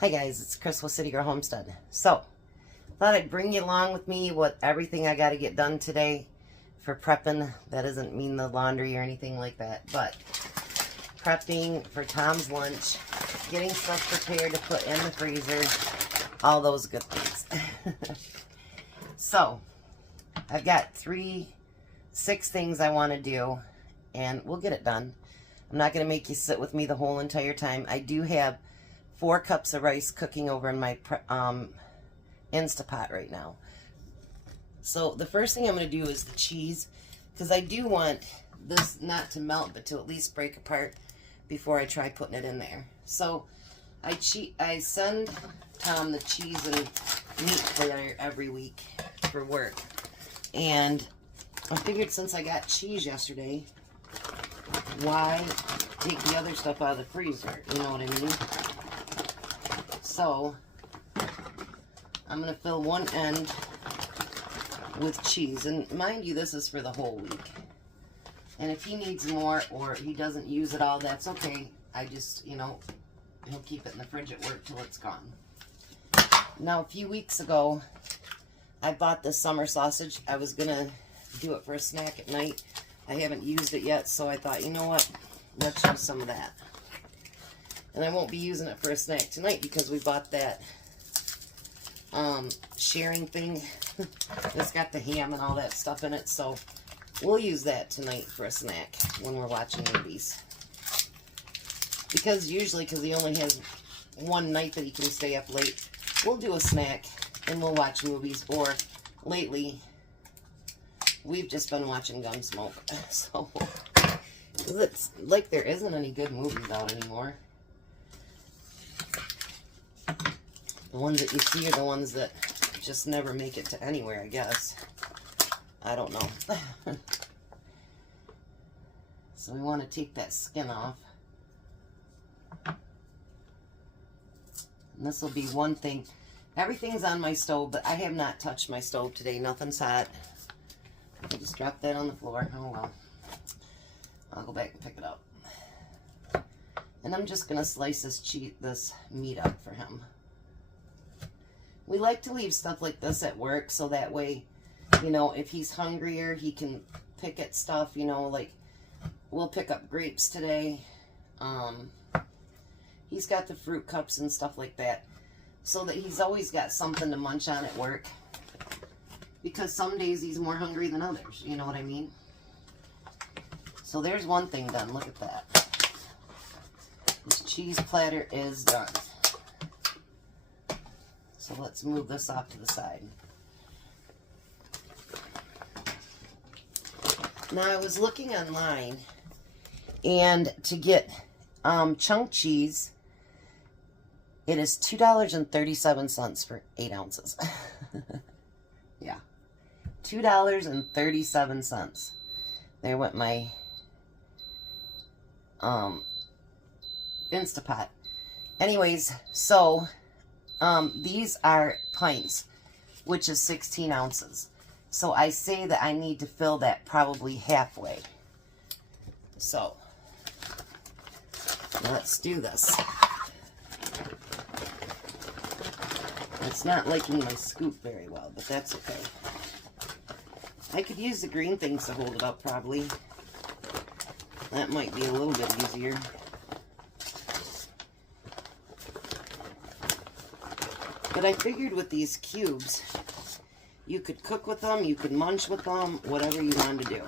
Hi guys, it's Chris with City Girl Homestead. So, thought I'd bring you along with me with everything I got to get done today for prepping. That doesn't mean the laundry or anything like that, but prepping for Tom's lunch, getting stuff prepared to put in the freezer, all those good things. So, I've got 6 things I want to do, and we'll get it done. I'm not going to make you sit with me the whole entire time. I do have 4 cups of rice cooking over in my Instapot right now. So the first thing I'm going to do is the cheese, because I do want this not to melt, but to at least break apart before I try putting it in there. So I send Tom the cheese and meat platter every week for work. And I figured since I got cheese yesterday, why take the other stuff out of the freezer? You know what I mean? So, I'm going to fill one end with cheese. And mind you, this is for the whole week. And if he needs more or he doesn't use it all, that's okay. I just, he'll keep it in the fridge at work till it's gone. Now, a few weeks ago, I bought this summer sausage. I was going to do it for a snack at night. I haven't used it yet, so I thought, you know what? Let's use some of that. And I won't be using it for a snack tonight because we bought that sharing thing. It's got the ham and all that stuff in it, so we'll use that tonight for a snack when we're watching movies. Because he only has one night that he can stay up late, we'll do a snack and we'll watch movies. Or lately, we've just been watching Gunsmoke. So, it's like there isn't any good movies out anymore. The ones that you see are the ones that just never make it to anywhere, I guess. I don't know. So we want to take that skin off. And this will be one thing. Everything's on my stove, but I have not touched my stove today. Nothing's hot. I just dropped that on the floor. Oh well. I'll go back and pick it up. And I'm just going to slice this meat up for him. We like to leave stuff like this at work so that way, if he's hungrier, he can pick at stuff, like we'll pick up grapes today. He's got the fruit cups and stuff like that so that he's always got something to munch on at work. Because some days he's more hungry than others, you know what I mean? So there's one thing done. Look at that. This cheese platter is done. So let's move this off to the side. Now I was looking online, and to get chunk cheese, it is $2.37 for 8 ounces. Yeah. $2.37. There went my Instapot. Anyways, so these are pints, which is 16 ounces. So I say that I need to fill that probably halfway. So let's do this. It's not liking my scoop very well, but that's okay. I could use the green things to hold it up probably. That might be a little bit easier. But I figured with these cubes, you could cook with them, you could munch with them, whatever you wanted to do.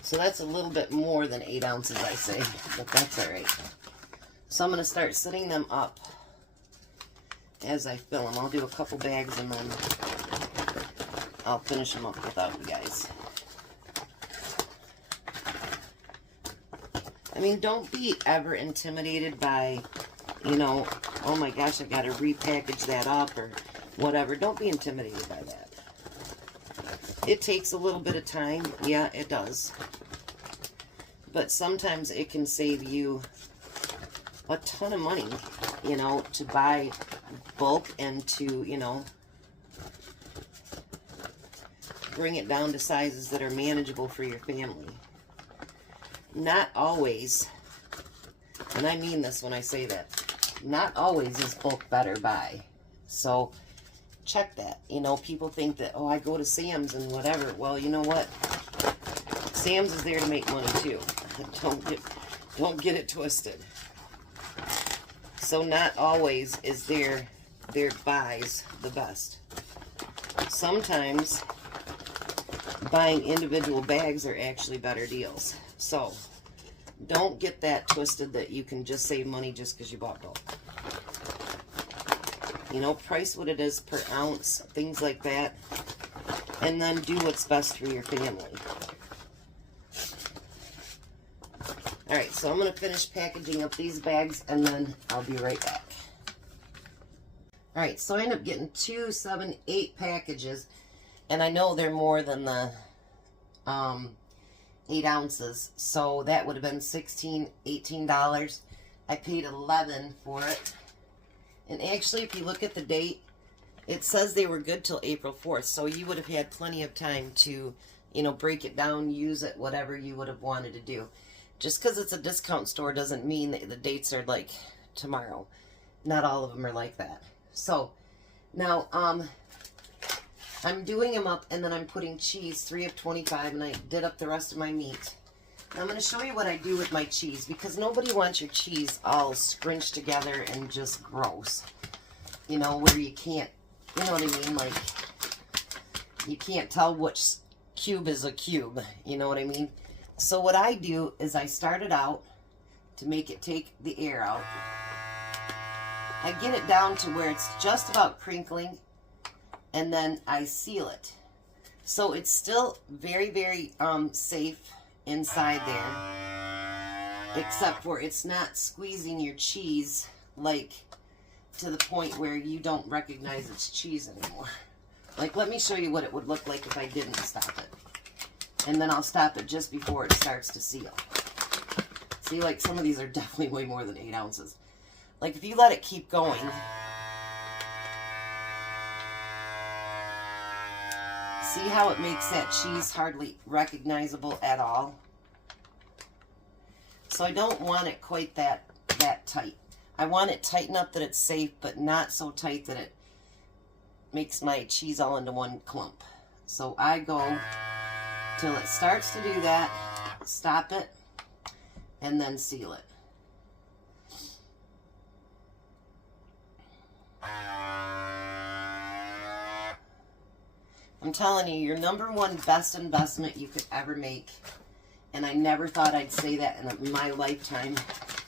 So that's a little bit more than 8 ounces, I say, but that's all right. So I'm going to start setting them up as I fill them. I'll do a couple bags and then I'll finish them up without you guys. I mean, don't be ever intimidated by, oh my gosh, I've got to repackage that up or whatever. Don't be intimidated by that. It takes a little bit of time. Yeah, it does. But sometimes it can save you a ton of money, to buy bulk and to, bring it down to sizes that are manageable for your family. Not always And I mean this when I say that. Not always is bulk better buy. So check that. You know, people think that, oh, I go to Sam's and whatever. Well, you know what? Sam's is there to make money too. Don't get it twisted. So not always is their buys the best. Sometimes buying individual bags are actually better deals. So don't get that twisted that you can just save money just because you bought bulk. You know, price what it is per ounce, things like that, and then do what's best for your family. Alright, so I'm going to finish packaging up these bags, and then I'll be right back. Alright, so I ended up getting 2, 7, 8 packages, and I know they're more than the 8 ounces, so that would have been $16, $18. I paid $11 for it. And actually, if you look at the date, it says they were good till April 4th, so you would have had plenty of time to, you know, break it down, use it, whatever you would have wanted to do. Just because it's a discount store doesn't mean that the dates are like tomorrow. Not all of them are like that. So, now, I'm doing them up, and then I'm putting cheese, 3 of 25, and I did up the rest of my meat. Now, I'm going to show you what I do with my cheese, because nobody wants your cheese all scrunched together and just gross. You know, where you can't, you know what I mean? Like, you can't tell which cube is a cube. You know what I mean? So what I do is I start it out to make it take the air out. I get it down to where it's just about crinkling, and then I seal it. So it's still very, very safe inside there, except for it's not squeezing your cheese like to the point where you don't recognize it's cheese anymore. Like, let me show you what it would look like if I didn't stop it. And then I'll stop it just before it starts to seal. See, like, some of these are definitely way more than 8 ounces. Like, if you let it keep going, see how it makes that cheese hardly recognizable at all? So I don't want it quite that tight. I want it tight enough that it's safe, but not so tight that it makes my cheese all into one clump. So I go till it starts to do that, stop it, and then seal it. I'm telling you, your #1 best investment you could ever make, and I never thought I'd say that in my lifetime,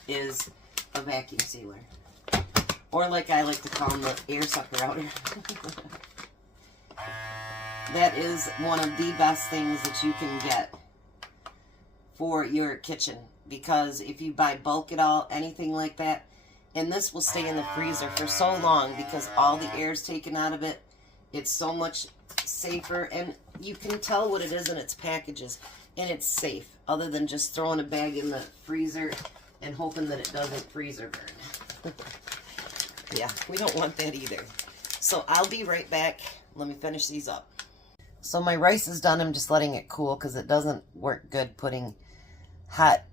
is a vacuum sealer. Or like I like to call them, the air sucker outer. That is one of the best things that you can get for your kitchen. Because if you buy bulk at all, anything like that, and this will stay in the freezer for so long because all the air is taken out of it, it's so much safer, and you can tell what it is in its packages, and it's safe, other than just throwing a bag in the freezer and hoping that it doesn't freezer burn. Yeah, we don't want that either. So I'll be right back. Let me finish these up. So my rice is done. I'm just letting it cool because it doesn't work good putting hot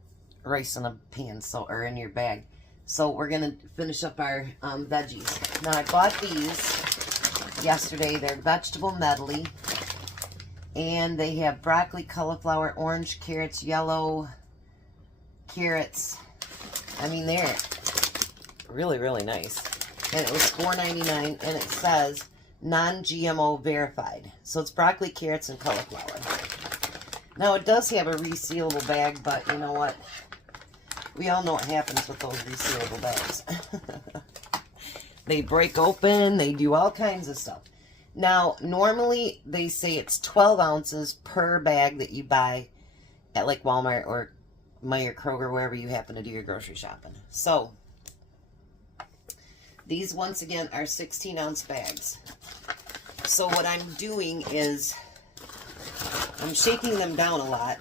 rice in a pan, or in your bag. So we're gonna finish up our veggies. Now I bought these yesterday. They're vegetable medley, and they have broccoli, cauliflower, orange carrots, yellow carrots. I mean, they're really, really nice. And it was $4.99, and it says non-GMO verified. So it's broccoli, carrots, and cauliflower. Now it does have a resealable bag, but you know what? We all know what happens with those resealable bags. They break open, they do all kinds of stuff. Now, normally they say it's 12 ounces per bag that you buy at like Walmart or Meijer, Kroger, wherever you happen to do your grocery shopping. So, these once again are 16-ounce bags. So what I'm doing is I'm shaking them down a lot.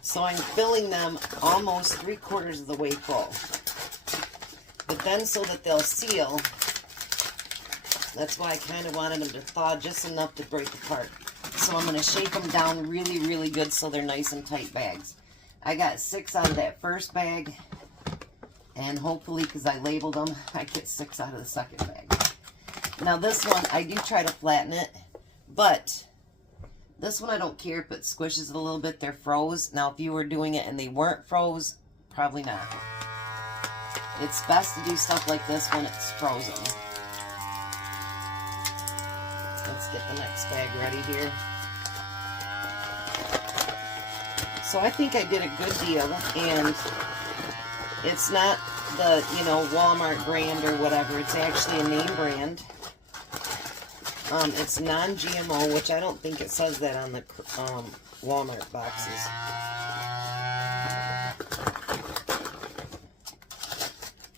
So I'm filling them almost 3/4 of the way full. But then so that they'll seal, that's why I kind of wanted them to thaw just enough to break apart. so I'm going to shake them down really, really good so they're nice and tight bags. I got 6 out of that first bag, and hopefully, because I labeled them, I get 6 out of the second bag. Now this one, I do try to flatten it, but this one I don't care if it squishes it a little bit. They're froze. Now if you were doing it and they weren't froze, probably not. It's best to do stuff like this when it's frozen. Let's get the next bag ready here. So I think I did a good deal, and it's not the, you know, Walmart brand or whatever. It's actually a name brand. It's non-GMO, which I don't think it says that on the Walmart boxes.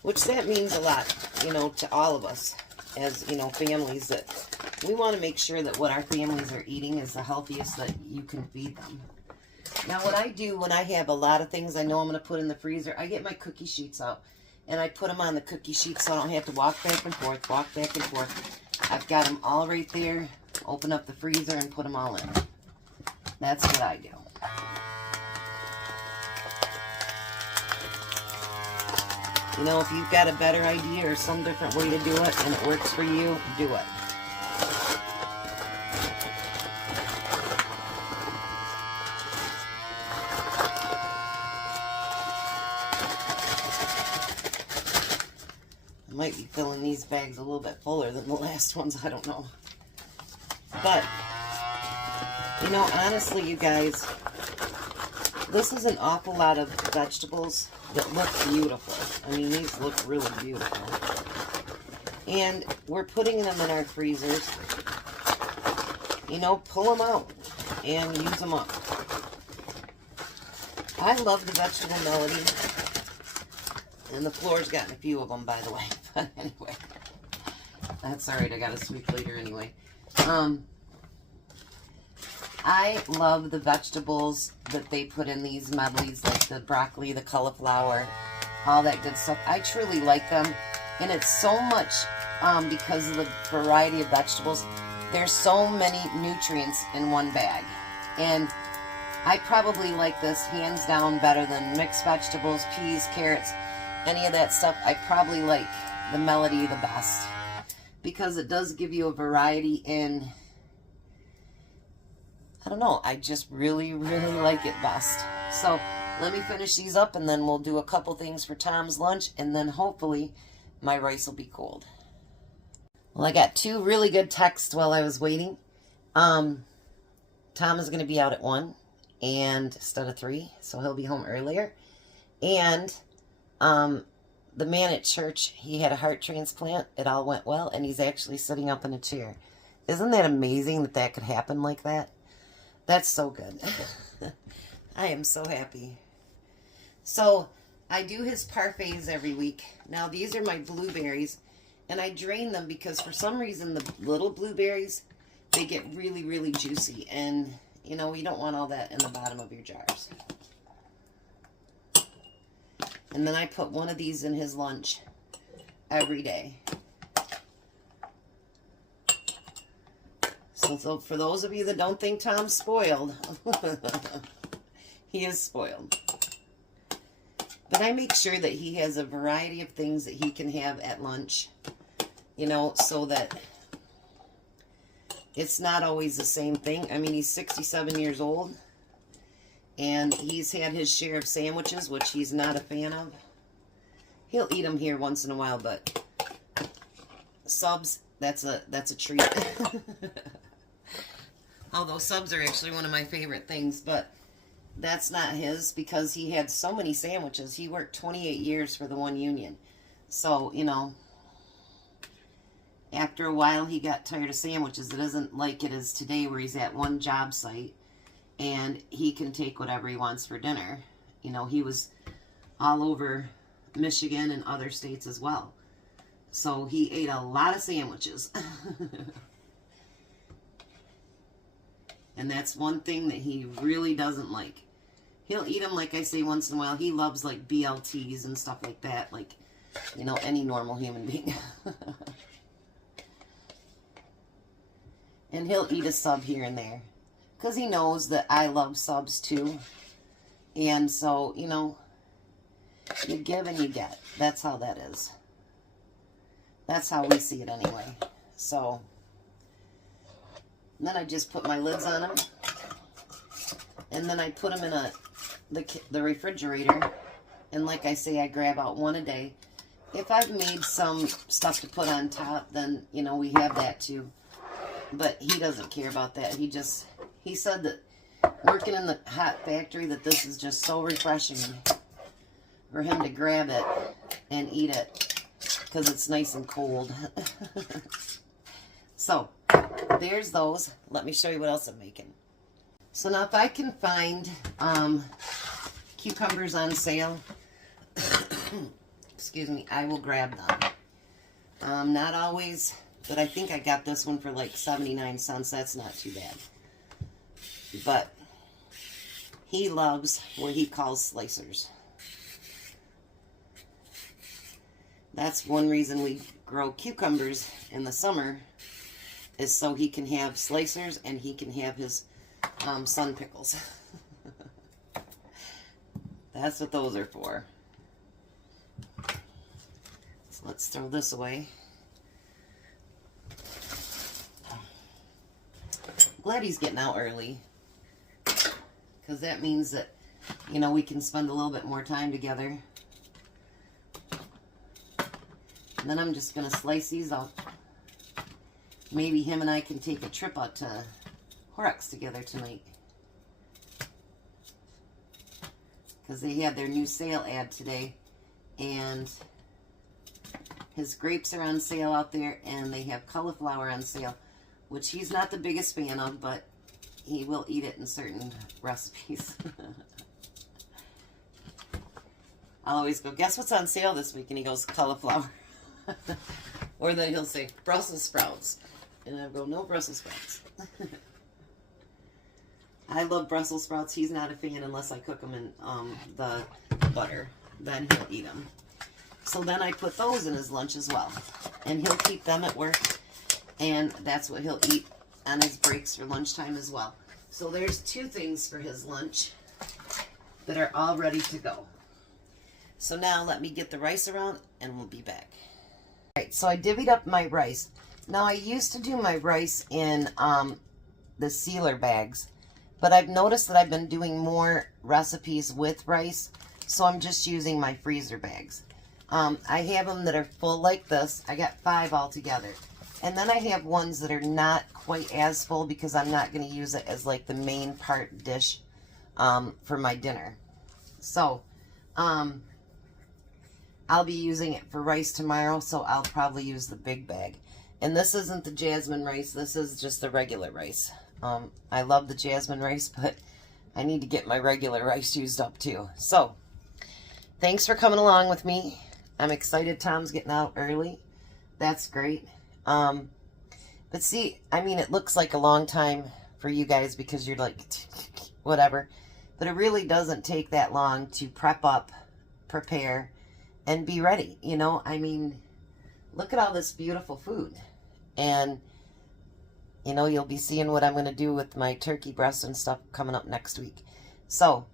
Which that means a lot, you know, to all of us as, you know, families, that we want to make sure that what our families are eating is the healthiest that you can feed them. Now, what I do when I have a lot of things I know I'm going to put in the freezer, I get my cookie sheets out, and I put them on the cookie sheets so I don't have to walk back and forth, walk back and forth. I've got them all right there. Open up the freezer and put them all in. That's what I do. You know, if you've got a better idea or some different way to do it and it works for you, do it. I might be filling these bags a little bit fuller than the last ones, I don't know. But, you know, honestly, you guys, this is an awful lot of vegetables that look beautiful. I mean, these look really beautiful. And we're putting them in our freezers. You know, pull them out and use them up. I love the vegetable melody. And the floor's gotten a few of them, by the way. But anyway, that's alright. I got to sweep later anyway. I love the vegetables that they put in these medleys, like the broccoli, the cauliflower, all that good stuff. I truly like them. And it's so much because of the variety of vegetables. There's so many nutrients in one bag. And I probably like this hands down better than mixed vegetables, peas, carrots, any of that stuff. I probably like the Melody the best because it does give you a variety in, I don't know, I just really, really like it best. So let me finish these up and then we'll do a couple things for Tom's lunch, and then hopefully my rice will be cold. Well, I got 2 really good texts while I was waiting. Tom is going to be out at 1 and instead of 3, so he'll be home earlier. And the man at church, he had a heart transplant. It all went well, and he's actually sitting up in a chair. Isn't that amazing that that could happen like that? That's so good. I am so happy. So I do his parfaits every week. Now these are my blueberries, and I drain them because for some reason the little blueberries, they get really, really juicy, and you know, you don't want all that in the bottom of your jars. And then I put one of these in his lunch every day. So for those of you that don't think Tom's spoiled, he is spoiled. But I make sure that he has a variety of things that he can have at lunch, you know, so that it's not always the same thing. I mean, he's 67 years old. And he's had his share of sandwiches, which he's not a fan of. He'll eat them here once in a while, but subs, that's a treat. Although subs are actually one of my favorite things, but that's not his because he had so many sandwiches. He worked 28 years for the one union. So, you know, after a while he got tired of sandwiches. It isn't like it is today where he's at one job site and he can take whatever he wants for dinner. You know, he was all over Michigan and other states as well. So he ate a lot of sandwiches. And that's one thing that he really doesn't like. He'll eat them, like I say, once in a while. He loves, like, BLTs and stuff like that. Like, you know, any normal human being. And he'll eat a sub here and there. because he knows that I love subs too. And so, you know, you give and you get. That's how that is. That's how we see it anyway. So, then I just put my lids on them. And then I put them in the refrigerator. And like I say, I grab out one a day. If I've made some stuff to put on top, then, you know, we have that too. But he doesn't care about that. He said that working in the hot factory, that this is just so refreshing for him to grab it and eat it because it's nice and cold. So, there's those. Let me show you what else I'm making. So now if I can find cucumbers on sale, excuse me, I will grab them. Not always, but I think I got this one for like 79 cents. That's not too bad. But he loves what he calls slicers. That's one reason we grow cucumbers in the summer, is so he can have slicers and he can have his sun pickles. That's what those are for. So let's throw this away. Glad he's getting out early, because that means that, you know, we can spend a little bit more time together. And then I'm just going to slice these up. Maybe him and I can take a trip out to Horrocks together tonight, because they had their new sale ad today, and his grapes are on sale out there, and they have cauliflower on sale, which he's not the biggest fan of, but he will eat it in certain recipes. I'll always go, guess what's on sale this week? And he goes, cauliflower. Or then he'll say, Brussels sprouts. And I'll go, no Brussels sprouts. I love Brussels sprouts. He's not a fan unless I cook them in the butter. Then he'll eat them. So then I put those in his lunch as well. And he'll keep them at work. And that's what he'll eat on his breaks for lunchtime as well. So there's 2 things for his lunch that are all ready to go. So now let me get the rice around and we'll be back. Alright, so I divvied up my rice. Now I used to do my rice in the sealer bags, but I've noticed that I've been doing more recipes with rice, so I'm just using my freezer bags. I have them that are full like this. I got 5 altogether. And then I have ones that are not quite as full because I'm not going to use it as like the main part dish for my dinner. So, I'll be using it for rice tomorrow, so I'll probably use the big bag. And this isn't the jasmine rice, this is just the regular rice. I love the jasmine rice, but I need to get my regular rice used up too. So, thanks for coming along with me. I'm excited Tom's getting out early. That's great. But see, I mean, it looks like a long time for you guys because you're like, whatever. But it really doesn't take that long to prep up, prepare, and be ready. You know, I mean, look at all this beautiful food. And, you know, you'll be seeing what I'm going to do with my turkey breast and stuff coming up next week. So,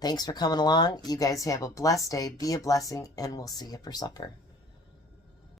thanks for coming along. You guys have a blessed day. Be a blessing, and we'll see you for supper.